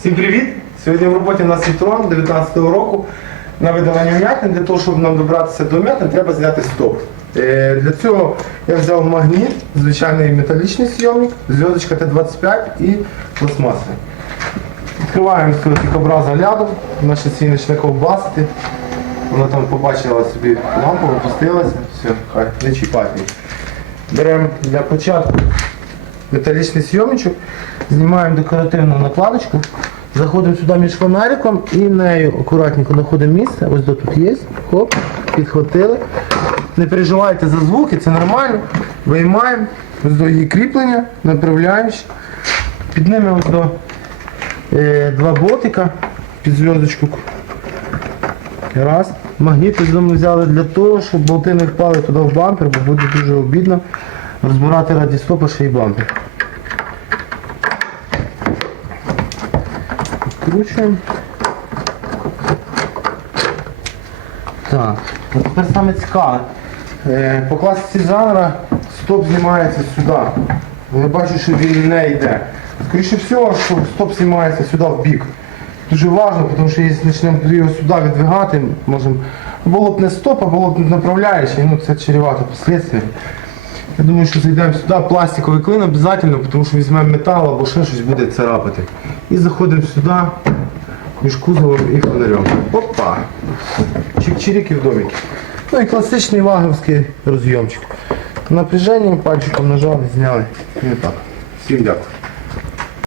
Всім привіт! Сьогодні в роботі у нас Citroen 19 року на видавання вмятин. Для того, щоб нам добратися до вмятин, треба зняти стоп. Е, Для цього я взяв магніт, звичайний металічний сйомник, зв'язочка Т-25 і пластмаса. Відкриваємо з цього тікобраза ляду, наша ці почне ковбасити. Вона там побачила собі лампу, опустилася, все, хай, не чіпати. Беремо для початку металічний сйомничок, знімаємо декоративну накладочку, заходимо сюди між фонариком і нею акуратненько знаходимо місце. Ось до тут є. Хоп, підхватили. Не переживайте за звуки, це нормально. Виймаємо, ось до її кріплення, направляємо. Піднімемо до е, два ботика під зв'язочку. Раз. Магніти з дому взяли для того, щоб болти не впали туди в бампер, бо буде дуже обідно розбирати раді стопа ще й бампер. Відкручуємо. Так, а тепер саме цікаве. Е, По класиці жанра стоп знімається сюди. Я бачу, що він не йде. Скоріше всього, що стоп знімається сюди в бік. Дуже важливо, тому що якщо почнемо його сюди віддвигати, можемо було б не стоп, а було б направляючий, ну це чревато последствия. Я думаю, що зайдемо сюди, пластиковий клин обов'язково, тому що візьмемо метал або ще щось буде царапати. І заходимо сюди між кузовом і фонарем. Опа! Чик-чирик і в домик. Ну і класичний ваговський розйомчик. Напряженням пальчиком нажали, зняли. І так. Всім дякую.